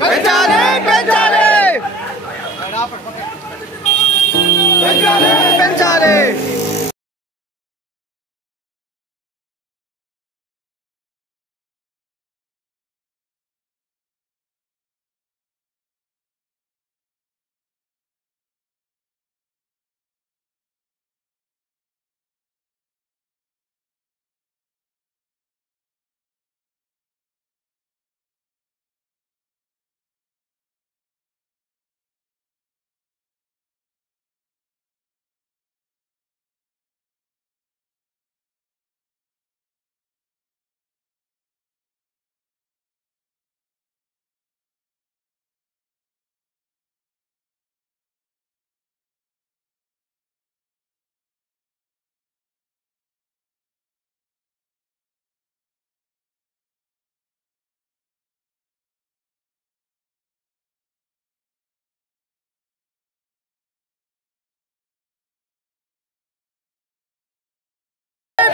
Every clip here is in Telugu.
పెంచాలి పెంచాలి పెంచాలి పెంచాలి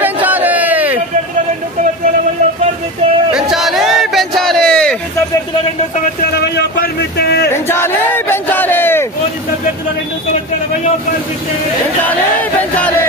పెంచాలి పెంచాలి పెంచాలి పెంచాలి పెంచాలి పెంచాలి పెంచాలి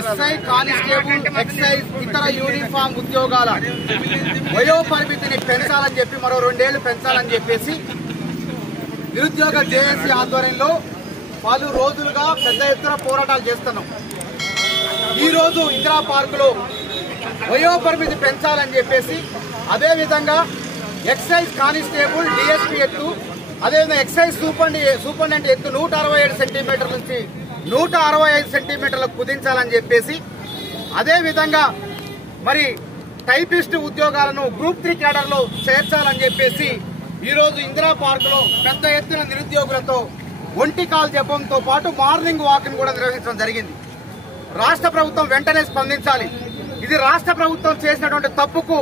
ఎస్ఐ కానిస్టేబుల్ ఎక్సైజ్ ఇతర యూనిఫామ్ ఉద్యోగాల వయో పరిమితిని పెంచాలని చెప్పి మరో 2 ఏళ్లు పెంచాలని చెప్పేసి నిరుద్యోగ జేఏసీ ఆధ్వర్యంలో పలు రోజులుగా పెద్ద ఎత్తున పోరాటాలు చేస్తున్నాం. ఈ రోజు ఇందిరా పార్కులో వయో పరిమితి పెంచాలని చెప్పేసి అదేవిధంగా ఎక్సైజ్ కానిస్టేబుల్ డిఎస్పీ ఎత్తు అదేవిధంగా ఎక్సైజ్ సూపరింటెండెంట్ ఎత్తు 167 సెంటీమీటర్ల నుంచి 165 సెంటీమీటర్లకు కుదించాలని చెప్పేసి అదేవిధంగా మరి టైపిస్ట్ ఉద్యోగాలను గ్రూప్ 3 క్యాడర్లో చేర్చాలని చెప్పేసి ఈరోజు ఇందిరా పార్కులో పెద్ద ఎత్తున నిరుద్యోగులతో ఒంటి కాల్ జపంతో పాటు మార్నింగ్ వాక్ని కూడా నిర్వహించడం జరిగింది. రాష్ట్ర ప్రభుత్వం వెంటనే స్పందించాలి. ఇది రాష్ట్ర ప్రభుత్వం చేసినటువంటి తప్పుకు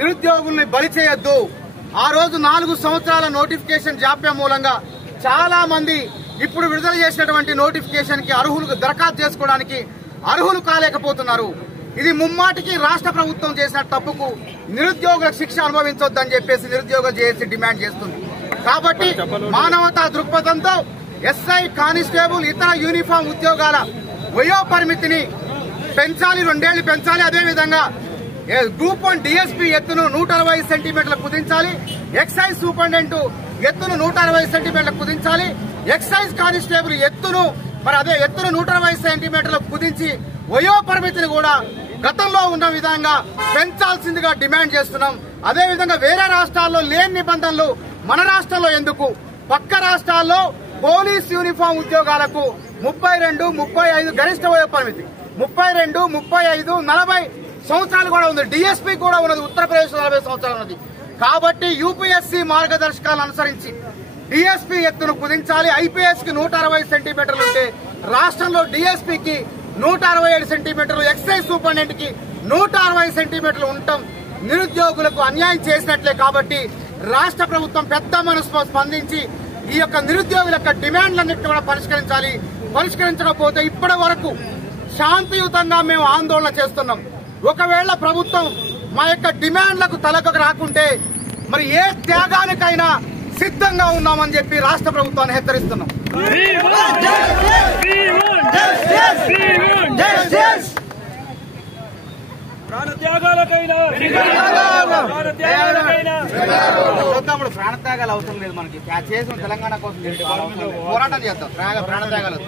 నిరుద్యోగుల్ని బలి చేయొద్దు. ఆ రోజు 4 సంవత్సరాల నోటిఫికేషన్ జాప్యం మూలంగా చాలా మంది ఇప్పుడు విడుదల చేసినటువంటి నోటిఫికేషన్ కి దరఖాస్తు చేసుకోవడానికి అర్హులు కాలేకపోతున్నారు. ఇది ముమ్మాటికి రాష్ట్ర ప్రభుత్వం చేసిన తప్పుకు నిరుద్యోగుల శిక్ష అనుభవించొద్దని చెప్పేసి నిరుద్యోగ జేఏసీ డిమాండ్ చేస్తుంది. కాబట్టి మానవతా దృక్పథంతో ఎస్ఐ కానిస్టేబుల్ ఇతర యూనిఫామ్ ఉద్యోగాల వయో పరిమితిని పెంచాలి, 2 ఏళ్లు పెంచాలి. అదేవిధంగా గ్రూప్ 1 డిఎస్పీ ఎత్తును 160 సెంటీమీటర్లకు కుదించాలి. ఎక్సైజ్ సూపరింటెండెంట్ ఎత్తును 160 సెంటీమీటర్లకు కుదించాలి. ఎక్సైజ్ కానిస్టేబుల్ ఎత్తును 160 సెంటీమీటర్లకు కుదించి వయో పరిమితిని కూడా గతంలో ఉన్న విధంగా పెంచాల్సిందిగా డిమాండ్ చేస్తున్నాం. అదేవిధంగా వేరే రాష్ట్రాల్లో లేని నిబంధనలు మన రాష్ట్రంలో ఎందుకు? పక్క రాష్ట్రాల్లో పోలీస్ యూనిఫామ్ ఉద్యోగాలకు 32, 35 గరిష్ట వయో పరిమితి 32, 35, 40 సంవత్సరాలు కూడా ఉంది. డిఎస్పీ కూడా ఉన్నది. ఉత్తరప్రదేశ్ 40 సంవత్సరాలు ఉన్నది. కాబట్టి యూపీఎస్సీ మార్గదర్శకాలను అనుసరించి డిఎస్పీ ఎత్తును కుదించాలి. ఐపీఎస్ కి 160 సెంటీమీటర్లు ఉంటే రాష్ట్రంలో డిఎస్పీకి 167 సెంటీమీటర్లు, ఎక్సైజ్ సూపరింటెండెంట్ కి 160 సెంటీమీటర్లు ఉండటం నిరుద్యోగులకు అన్యాయం చేసినట్లే. కాబట్టి రాష్ట్ర ప్రభుత్వం పెద్ద మనసుతో స్పందించి ఈ యొక్క నిరుద్యోగుల యొక్క డిమాండ్లన్నింటినీ కూడా పరిష్కరించాలి. పరిష్కరించకపోతే ఇప్పటి వరకు శాంతియుతంగా మేము ఆందోళన చేస్తున్నాం. ఒకవేళ ప్రభుత్వం మా యొక్క డిమాండ్లకు తలకు రాకుంటే మరి ఏ త్యాగానికైనా సిద్ధంగా ఉన్నామని చెప్పి రాష్ట్ర ప్రభుత్వాన్ని హెచ్చరిస్తున్నాం. ప్రాణత్యాగాలు అవసరం లేదు, మనకి చేసిన తెలంగాణ కోసం పోరాటం చేద్దాం, ప్రాణత్యాగాలు.